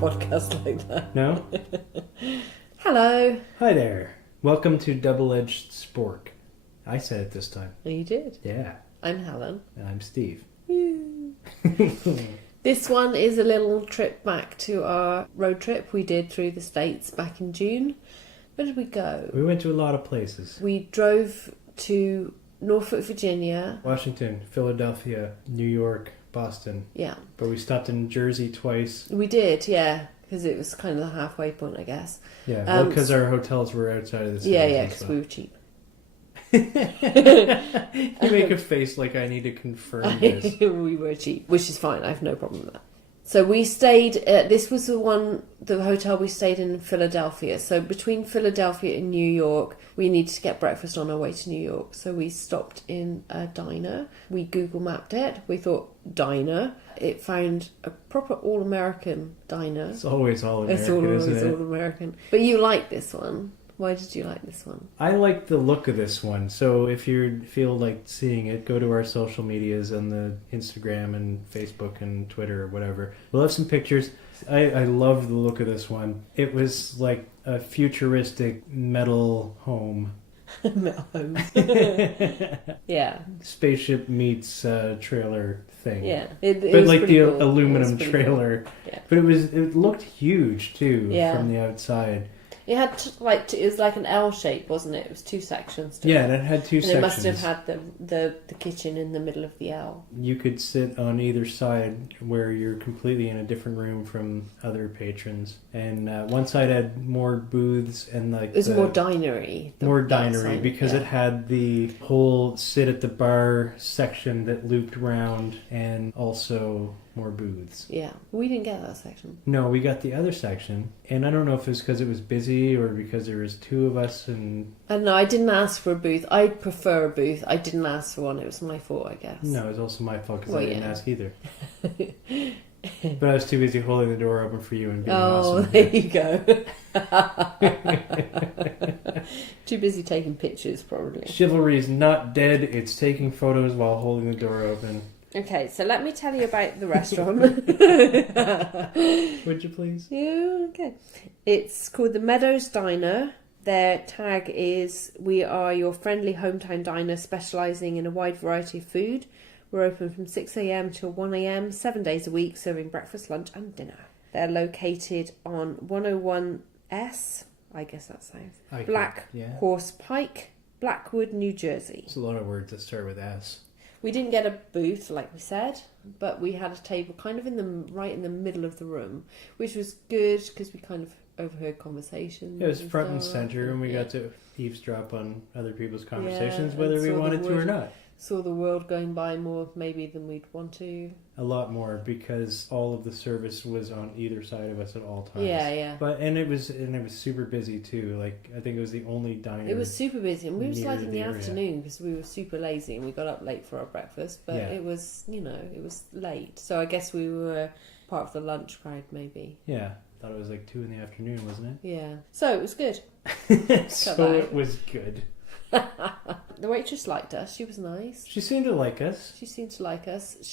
podcast like that. No? Hello. Hi there. Welcome to Double-Edged Spork. I said it this time. Oh, you did? Yeah. I'm Helen. And I'm Steve. This one is a little trip back to our road trip we did through the States back in June. Where did we go? We went to a lot of places. We drove to Norfolk, Virginia. Washington, Philadelphia, New York, Boston. Yeah. But we stopped in Jersey twice. We did, yeah. Because it was kind of the halfway point, I guess. Yeah, well, because our hotels were outside of the city. Yeah, because we were cheap. You make a face like I need to confirm this. We were cheap, which is fine. I have no problem with that. So we stayed, this was the hotel we stayed in Philadelphia. So between Philadelphia and New York, we needed to get breakfast on our way to New York. So we stopped in a diner. We Google mapped it. We thought, diner. It found a proper all-American diner. It's always all-American, It's always isn't it? all-American. But you like this one. Why did you like this one? I like the look of this one. So if you feel like seeing it, go to our social medias on the Instagram and Facebook and Twitter or whatever. We'll have some pictures. I love the look of this one. It was like a futuristic metal home. Metal home. Yeah. Spaceship meets trailer thing. Yeah. But like the cool. aluminum trailer. Cool. Yeah. But it looked huge too from the outside. It had it was like an L shape, wasn't it? It was two sections. Yeah, and it had two sections. It must have had the kitchen in the middle of the L. You could sit on either side where you're completely in a different room from other patrons. And one side had more booths and like... It was more dinery. More dinery because it had the whole sit at the bar section that looped round and also more booths. Yeah. We didn't get that section. No, we got the other section. And I don't know if it's because it was busy or because there was two of us and... I don't know. I didn't ask for a booth. I prefer a booth. I didn't ask for one. It was my fault, I guess. No, it was also my fault because I didn't ask either. But I was too busy holding the door open for you and being Oh, awesome. there you go. Too busy taking pictures, probably. Chivalry's not dead. It's taking photos while holding the door open. Okay, so let me tell you about the restaurant. Would you please? Yeah, okay. It's called the Meadows Diner. Their tag is, "We are your friendly hometown diner specialising in a wide variety of food. We're open from 6 a.m. till 1 a.m, 7 days a week, serving breakfast, lunch and dinner." They're located on 101S, I guess that sounds, Black Horse Pike, Blackwood, New Jersey. It's a lot of words that start with S. We didn't get a booth, like we said, but we had a table kind of right in the middle of the room, which was good because we kind of overheard conversations. It was front and center, and we got to eavesdrop on other people's conversations, whether we saw wanted to or not. Saw the world going by more maybe than we'd want to. A lot more because all of the service was on either side of us at all times. Yeah. But it was super busy too. Like I think it was the only diner. It was super busy, and we were like in the area. afternoon because we were super lazy and we got up late for our breakfast. But it was, it was late, so I guess we were part of the lunch crowd maybe. Yeah, thought it was like 2 p.m, wasn't it? Yeah, so it was good. So it was good. The waitress liked us. She was nice. She seemed to like us.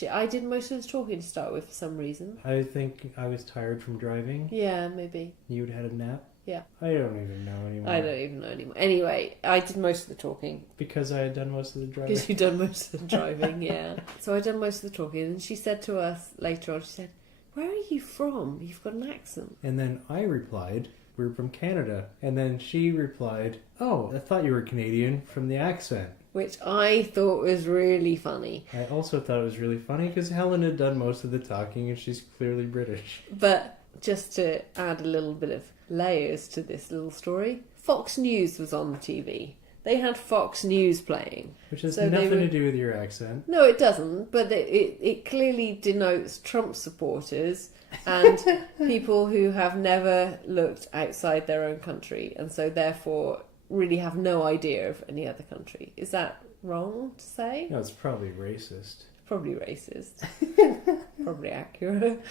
I did most of the talking to start with for some reason. I think I was tired from driving. Yeah, maybe. You'd had a nap? Yeah. I don't even know anymore. I don't even know anymore. Anyway, I did most of the talking. Because I had done most of the driving? Because you'd done most of the driving, yeah. So I'd done most of the talking, and she said to us later on, she said, "Where are you from? You've got an accent." And then I replied, "We're from Canada." And then she replied, "Oh, I thought you were Canadian from the accent." Which I thought was really funny. I also thought it was really funny because Helen had done most of the talking and she's clearly British. But just to add a little bit of layers to this little story, Fox News was on the TV. They had Fox News playing. Which has nothing to do with your accent. No, it doesn't. But it clearly denotes Trump supporters and people who have never looked outside their own country and so therefore really have no idea of any other country. Is that wrong to say? No, it's probably racist. Probably racist. Probably accurate.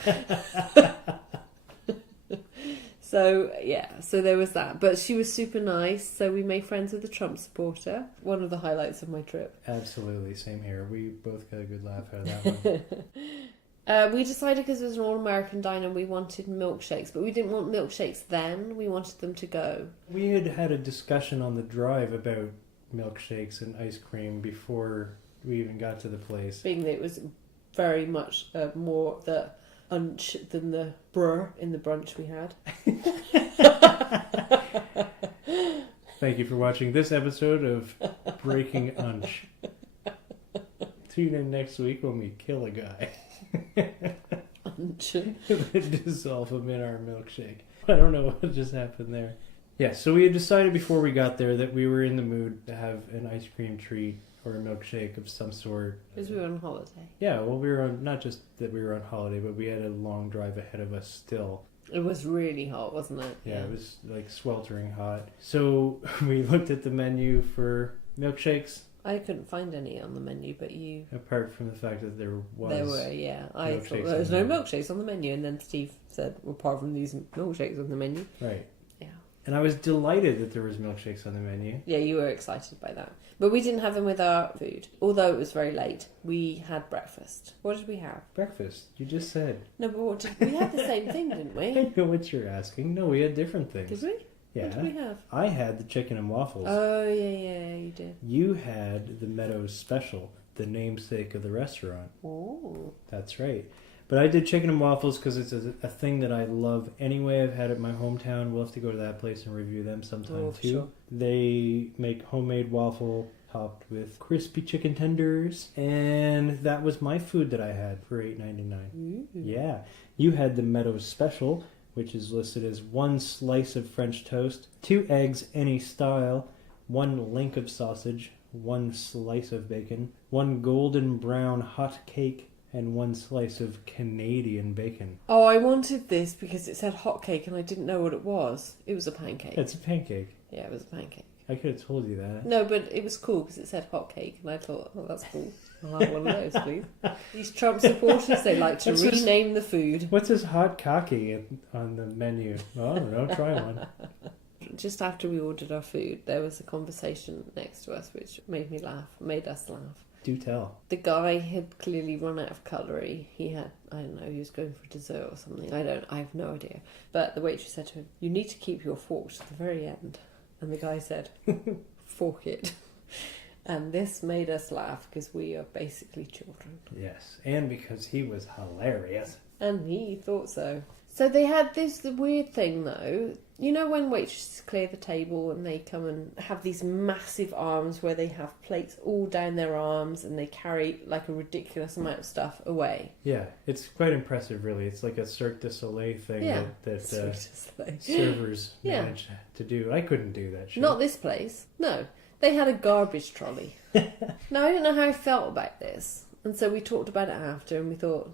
So there was that. But she was super nice, so we made friends with a Trump supporter. One of the highlights of my trip. Absolutely, same here. We both got a good laugh out of that one. We decided because it was an all-American diner we wanted milkshakes, but we didn't want milkshakes then. We wanted them to go. We had a discussion on the drive about milkshakes and ice cream before we even got to the place. Being that it was very much more the unch than the brr in the brunch we had. Thank you for watching this episode of Breaking Unch. Tune in next week when we kill a guy. Unch. Dissolve him in our milkshake. I don't know what just happened there. Yeah, so we had decided before we got there that we were in the mood to have an ice cream treat or a milkshake of some sort. Because we were on holiday. Yeah, well, we were on, not just that we were on holiday, but we had a long drive ahead of us still. It was really hot, wasn't it? Yeah, it was like sweltering hot. So we looked at the menu for milkshakes. I couldn't find any on the menu, but you... Apart from the fact that there was... There were, yeah. I thought there was no milkshakes on the menu, and then Steve said, well, apart from these milkshakes on the menu. Right. Yeah. And I was delighted that there was milkshakes on the menu. Yeah, you were excited by that. But we didn't have them with our food. Although it was very late, we had breakfast. What did we have? Breakfast. You just said. No, but what did we had the same thing, didn't we? I know what you're asking. No, we had different things. Did we? Yeah. What did we have? I had the chicken and waffles. Oh, yeah, you did. You had the Meadows Special, the namesake of the restaurant. Oh. That's right. But I did chicken and waffles because it's a thing that I love anyway. I've had it in my hometown. We'll have to go to that place and review them sometime too. Sure. They make homemade waffle topped with crispy chicken tenders. And that was my food that I had for $8.99. Yeah. You had the Meadows Special, which is listed as 1 slice of French toast, 2 eggs any style, 1 link of sausage, 1 slice of bacon, 1 golden brown hot cake, and 1 slice of Canadian bacon. Oh, I wanted this because it said hot cake and I didn't know what it was. It was a pancake. It's a pancake. Yeah, it was a pancake. I could have told you that. No, but it was cool because it said hot cake and I thought, oh, that's cool. I'll have one of those, please. These Trump supporters, they like to rename the food. What's this hot cocky on the menu? Well, I don't know, try one. Just after we ordered our food, there was a conversation next to us which made us laugh. Do tell. The guy had clearly run out of cutlery. He had, I don't know, he was going for dessert or something. I have no idea. But the waitress said to him, you need to keep your fork to the very end. And the guy said, fork it. And this made us laugh because we are basically children. Yes, and because he was hilarious. And he thought so. So they had this weird thing though. You know when waitresses clear the table and they come and have these massive arms where they have plates all down their arms and they carry like a ridiculous amount of stuff away? Yeah, it's quite impressive really. It's like a Cirque du Soleil thing that servers manage to do. I couldn't do that shit. Not this place. No. They had a garbage trolley. Now I don't know how I felt about this. And so we talked about it after and we thought,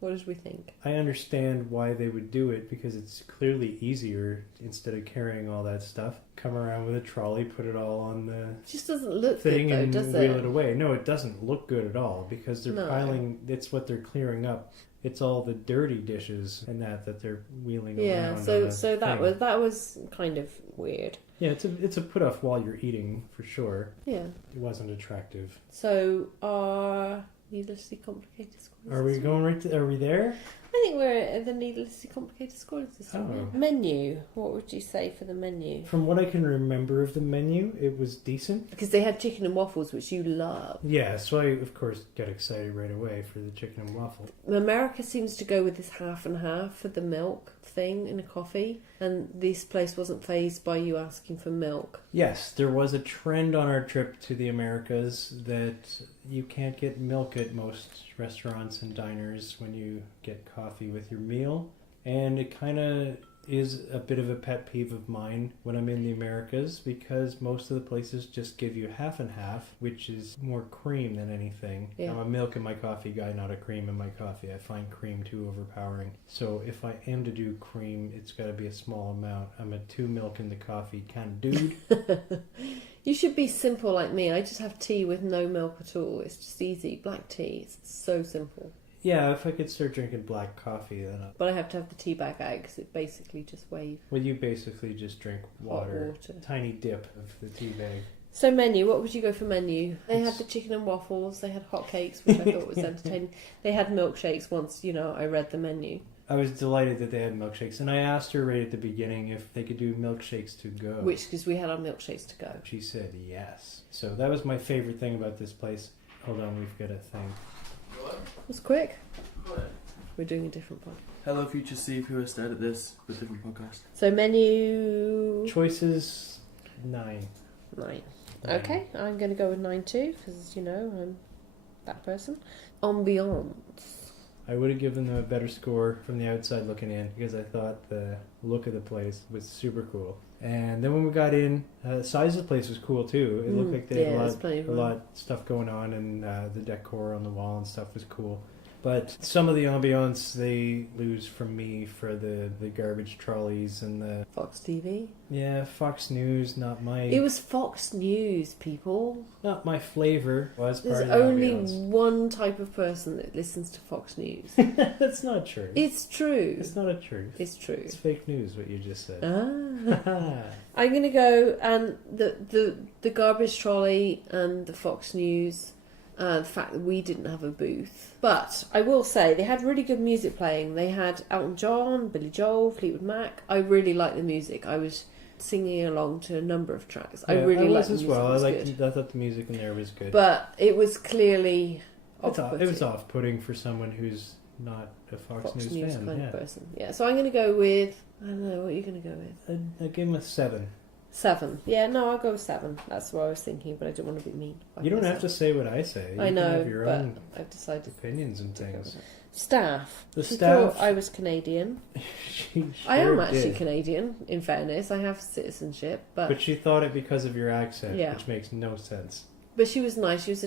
what did we think? I understand why they would do it because it's clearly easier instead of carrying all that stuff. Come around with a trolley, put it all on the it just doesn't look thing good, though, and does wheel it? it away. No, it doesn't look good at all because they're piling. It's what they're clearing up. It's all the dirty dishes and that they're wheeling around. Yeah, so that was kind of weird. Yeah, it's a put off while you're eating for sure. Yeah, it wasn't attractive. So our needlessly complicated scoring Are we system. going right to... Are we there? I think we're at the needlessly complicated scoring system. Oh. Menu. What would you say for the menu? From what I can remember of the menu, it was decent. Because they had chicken and waffles, which you love. Yeah, so I, of course, got excited right away for the chicken and waffle. America seems to go with this half and half for the milk thing in a coffee. And this place wasn't fazed by you asking for milk. Yes, there was a trend on our trip to the Americas that you can't get milk at most restaurants and diners when you get coffee with your meal. And it kind of is a bit of a pet peeve of mine when I'm in the Americas because most of the places just give you half and half, which is more cream than anything. Yeah. I'm a milk in my coffee guy, not a cream in my coffee. I find cream too overpowering. So if I am to do cream, it's got to be a small amount. I'm a 2 milk in the coffee kind of dude. You should be simple like me. I just have tea with no milk at all. It's just easy. Black tea. It's so simple. Yeah, if I could start drinking black coffee, then But I have to have the tea bag out because it basically just weighs. Well, you basically just drink water. Hot water. Tiny dip of the tea bag. So menu, what would you go for menu? They had the chicken and waffles, they had hotcakes, which I thought was entertaining. They had milkshakes once, I read the menu. I was delighted that they had milkshakes, and I asked her right at the beginning if they could do milkshakes to go. Because we had our milkshakes to go. She said yes. So that was my favorite thing about this place. Hold on, we've got a thing. It was quick. We're doing a different one. Hello, future Steve, who has started this with a different podcast. So menu... Choices, 9. 9. Okay, I'm going to go with 9 too, because, I'm that person. Ambiance. I would have given them a better score from the outside looking in, because I thought the look of the place was super cool. And then when we got in, the size of the place was cool too. It looked like they had a lot of stuff going on, and the decor on the wall and stuff was cool. But some of the ambiance they lose from me for the garbage trolleys and the... Fox TV? Yeah, Fox News, not my... It was Fox News, people. Not my flavour. Was part There's of the only ambiance. one type of person that listens to Fox News. That's not true. It's true. It's not a truth. It's true. It's fake news, what you just said. I'm going to go, and the garbage trolley and the Fox News... the fact that we didn't have a booth. But I will say, they had really good music playing. They had Elton John, Billy Joel, Fleetwood Mac. I really liked the music. I was singing along to a number of tracks. Yeah, I really liked the the music. Well. I thought the music in there was good. But it was clearly it was off-putting for someone who's not a Fox News fan. kind of person. Yeah, so I'm going to go with... I don't know, what are you going to go with? I'd give him a 7. 7. Yeah, no, I'll go with 7. That's what I was thinking, but I didn't want to be mean. You don't have to say what I say. I know, can have your own I've decided opinions and things. Staff. The She staff. thought I was Canadian. She sure I am actually did. Canadian, in fairness. I have citizenship, but she thought it because of your accent, Yeah. which makes no sense. But she was nice. She was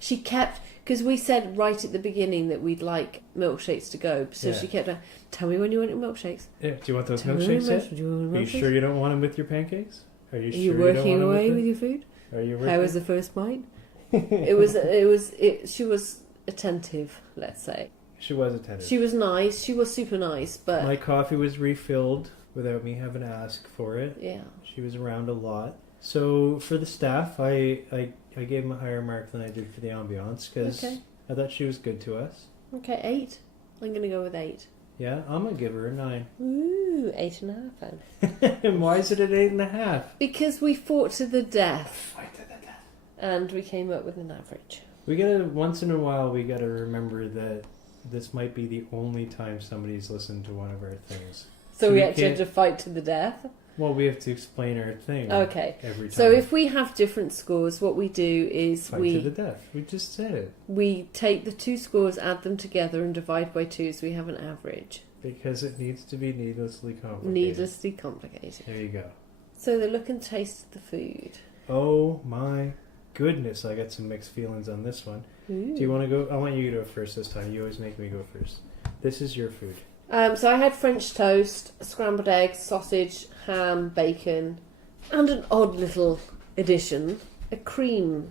she kept, because we said right at the beginning that we'd like milkshakes to go. So Yeah. she kept, tell me when you want your milkshakes. Yeah. Do you want those Tell me when milkshakes yet? do you want Are you milkshakes? sure you don't want them with your pancakes? Are you Are sure you you working don't want away them with your food? Are you working? How was the first bite? She was attentive, let's say. She was attentive. She was nice. She was super nice, but My coffee was refilled without me having to ask for it. yeah. She was around a lot. So for the staff, I gave them a higher mark than I did for the ambiance because Okay. I thought she was good to us. Okay, 8. I'm going to go with 8. Yeah, I'm gonna give her a 9. Ooh, 8.5 then. And why is it an 8.5? Because we fought to the death Fight to the death. and we came up with an average. We gotta once in a while we gotta remember that this might be the only time somebody's listened to one of our things. So we we actually had can't- to fight to the death? Well, we have to explain our thing. Okay. Every time. So if we have different scores, what we do is fight to the death. We just said it we take the 2 scores, add them together and divide by 2 so we have an average. because it needs to be needlessly complicated. Needlessly complicated. There you go. So the look and taste of the food. Oh my goodness, I got some mixed feelings on this one. Ooh. Do you want to go? I want you to go first this time. You always make me go first. This is your food. So I had French toast, scrambled eggs, sausage, ham, bacon, and an odd little addition, a cream.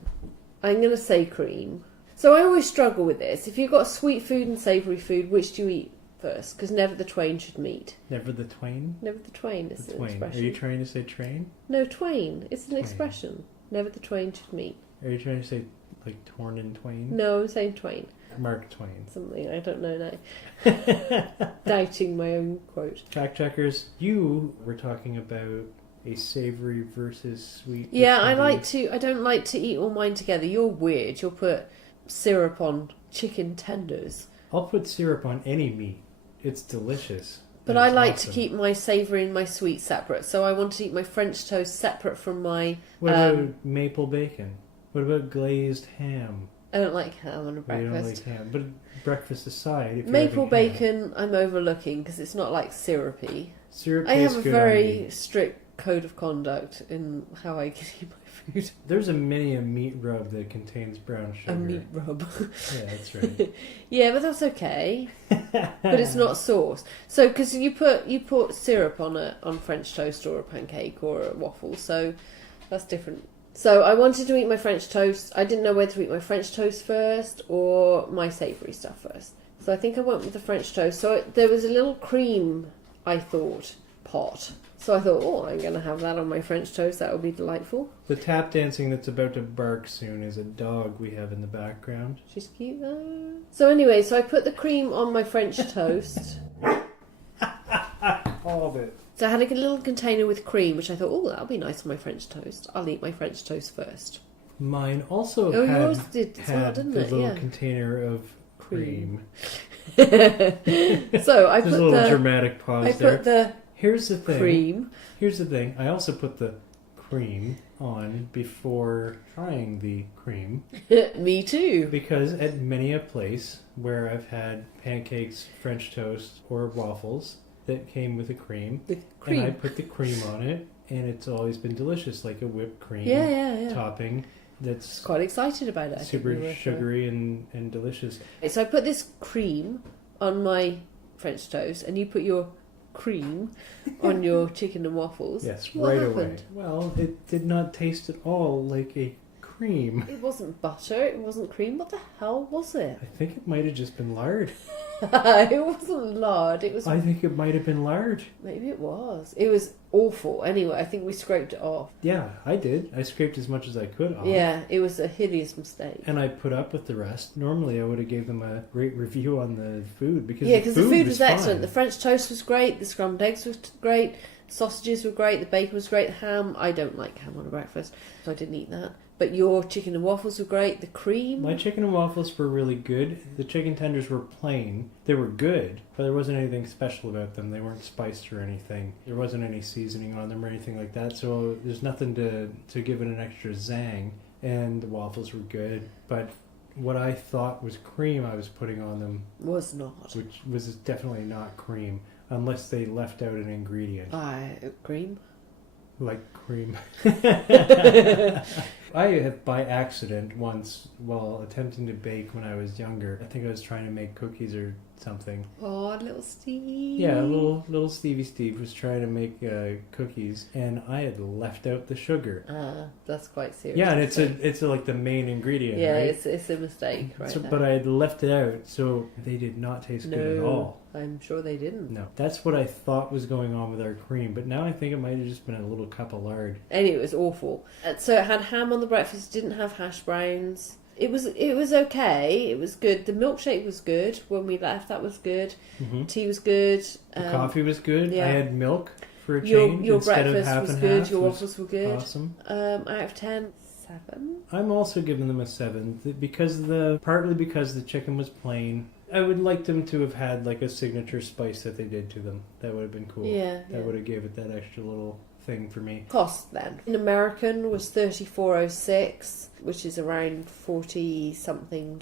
I'm going to say cream. So I always struggle with this. If you've got sweet food and savoury food, which do you eat first? Because never the twain should meet. Never the twain? Never the twain is The an twain. expression. Are you trying to say train? No, twain. It's an Twain. expression. Never the twain should meet. Are you trying to say like torn and twain? No, I'm saying twain. Mark Twain. Something I don't know now. Doubting my own quote. Fact checkers, you were talking about a savoury versus sweet. Yeah, I which don't like to eat all mine together. You're weird. You'll put syrup on chicken tenders. I'll put syrup on any meat. It's delicious. But And I it's like awesome. to keep my savoury and my sweet separate. So I want to eat my French toast separate from my... What about maple bacon? What about glazed ham? I don't like ham on a You don't breakfast. like ham, but breakfast aside, if you're Maple having ham. bacon I'm overlooking because it's not like syrupy. Syrup I tastes have a good on very meat. strict code of conduct in how I can eat my food. There's a meat rub that contains brown sugar. A meat rub. Yeah, that's right. Yeah, but that's okay. But it's not sauce. So because you put syrup on French toast or a pancake or a waffle, so that's different. So I wanted to eat my French toast. I didn't know whether to eat my French toast first or my savoury stuff first. So I think I went with the French toast. So there was a little cream, I thought, pot So I thought, oh, I'm going to have that on my French toast. That will be delightful. The tap dancing that's about to bark soon is a dog we have in the background. She's cute though. So anyway, so I put the cream on my French toast. All of it. So I had a little container with cream, which I thought, oh, that'll be nice on my French toast. I'll eat my French toast first. Mine also yours did as well, had didn't the it? little Yeah. container of cream. So I There's put a little the dramatic pause I there. put the Here's the thing. cream. Here's the thing. I also put the cream on before trying the cream Me too. because at many a place where I've had pancakes, French toast, or waffles that came with a cream, The and I cream. put the cream on it, and it's always been delicious, like a whipped cream Yeah. topping that's Quite excited about it. I think super we were. sugary and delicious. So I put this cream on my French toast, and you put your cream on your chicken and waffles. Yes, What right happened? away. Well, it did not taste at all like a cream. It wasn't butter. It wasn't cream. What the hell was it? I think it might have just been lard. It wasn't lard. It was. I think it might have been lard. Maybe it was. It was awful. Anyway, I think we scraped it off. Yeah, I did. I scraped as much as I could off. Yeah, it was a hideous mistake. And I put up with the rest. Normally, I would have gave them a great review on the food because Yeah, because the food was excellent. fine. The French toast was great. The scrambled eggs were great. Sausages were great. The bacon was great. Ham. I don't like ham on a breakfast, so I didn't eat that. But your chicken and waffles were great. The cream. My chicken and waffles were really good. The chicken tenders were plain. They were good, but there wasn't anything special about them. They weren't spiced or anything. There wasn't any seasoning on them or anything like that. So there's nothing to give it an extra zang. And the waffles were good, but what I thought was cream I was putting on them, Was not. which was definitely not cream, unless they left out an ingredient. Cream. Like cream. I have by accident once, while attempting to bake when I was younger, I think I was trying to make cookies or something. Oh, little Steve. Yeah, little Stevie Steve was trying to make cookies, and I had left out the sugar. That's quite serious. Yeah, and it's like the main ingredient, Yeah, right? it's a mistake, right? So, there. but I had left it out, so they did not taste good at all. I'm sure they didn't. No, that's what I thought was going on with our cream, but now I think it might have just been a little cup of lard. Anyway, it was awful. So it had ham on the breakfast. Didn't have hash browns. It was okay. It was good. The milkshake was good when we left. That was good. Mm-hmm. Tea was good. The coffee was good. yeah. I had milk for a change Your instead of breakfast half was and good. half. Your It was waffles were good. Awesome. Out of 10, 7. I'm also giving them a 7 partly because the chicken was plain. I would like them to have had like a signature spice that they did to them. That would have been cool. Yeah. That would have gave it that extra little thing for me. Cost then. An American was $34.06, which is around $40-something,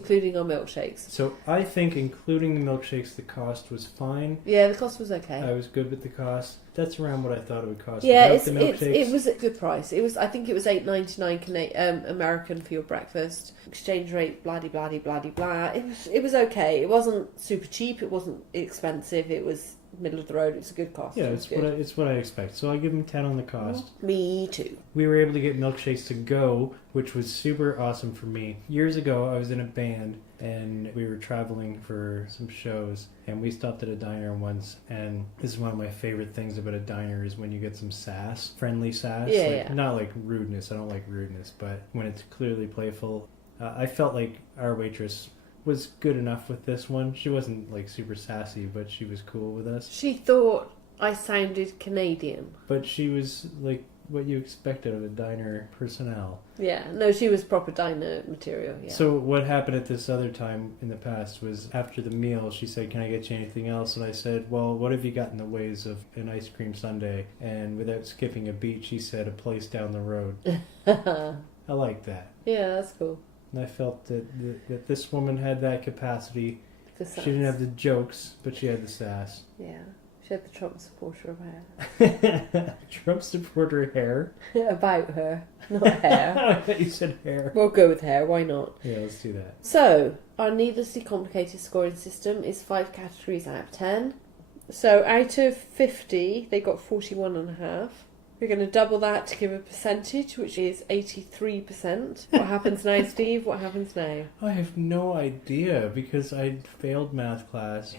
including our milkshakes. So I think including the milkshakes, the cost was fine. Yeah, the cost was okay. I was good with the cost. That's around what I thought it would cost. Yeah, Without the milkshakes. it was a good price. I think it was $8.99 American for your breakfast. Exchange rate, blah de blah de blah de blah. It was okay. It wasn't super cheap. It wasn't expensive. It was middle of the road. It was a good cost. Yeah, It was it's what I expect. So I give them 10 on the cost. Me too. We were able to get milkshakes to go, which was super awesome for me. Years ago, I was in a band and we were traveling for some shows, and we stopped at a diner once, and this is one of my favorite things about a diner is when you get some sass, friendly sass. Yeah, like, yeah. Not like rudeness, I don't like rudeness, but when it's clearly playful. I felt like our waitress was good enough with this one. She wasn't like super sassy, but she was cool with us. She thought I sounded Canadian. But she was like what you expected of a diner personnel. Yeah, no, she was proper diner material. Yeah. So what happened at this other time in the past was after the meal, she said, "Can I get you anything else?" And I said, "Well, what have you got in the ways of an ice cream sundae?" And without skipping a beat, she said, "A place down the road." I like that. Yeah, that's cool. And I felt that this woman had that capacity. The She didn't have the jokes, but she had the sass. Yeah, she had the Trump supporter of hair. Trump supporter hair. About her, not hair. I thought you said hair. We'll go with hair. Why not? Yeah, let's do that. So, our needlessly complicated scoring system is 5 categories out of 10. So, out of 50, they got 41.5. We're going to double that to give a percentage, which is 83%. What happens now, Steve? What happens now? I have no idea because I failed math class.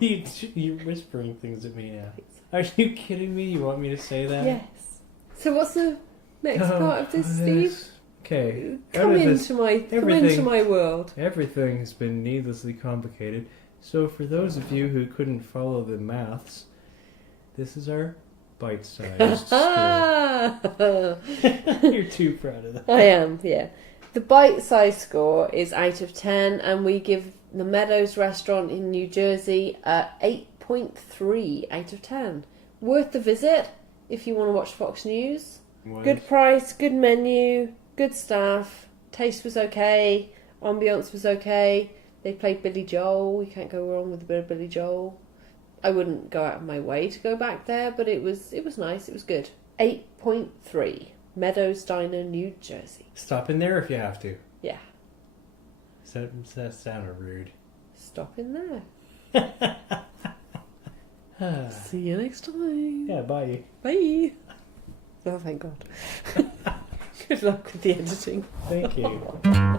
You're whispering things at me now. Are you kidding me? You want me to say that? Yes. So what's the next part of this, Steve? Okay. Come into my world. Everything has been needlessly complicated. So for those of you who couldn't follow the maths, this is our bite-sized score. You're too proud of that. I am, yeah. The bite-sized score is out of 10, and we give the Meadows restaurant in New Jersey 8.3 out of 10. Worth the visit if you want to watch Fox News. Good price, good menu, good staff. Taste was okay. Ambiance was okay. They played Billy Joel. You can't go wrong with a bit of Billy Joel. I wouldn't go out of my way to go back there, but it was nice. It was good. 8.3. Meadows Diner, New Jersey. Stop in there if you have to. Yeah. That sounded rude. Stop in there. See you next time. Yeah, bye. Bye. Oh, thank God. Good luck with the editing. Thank you.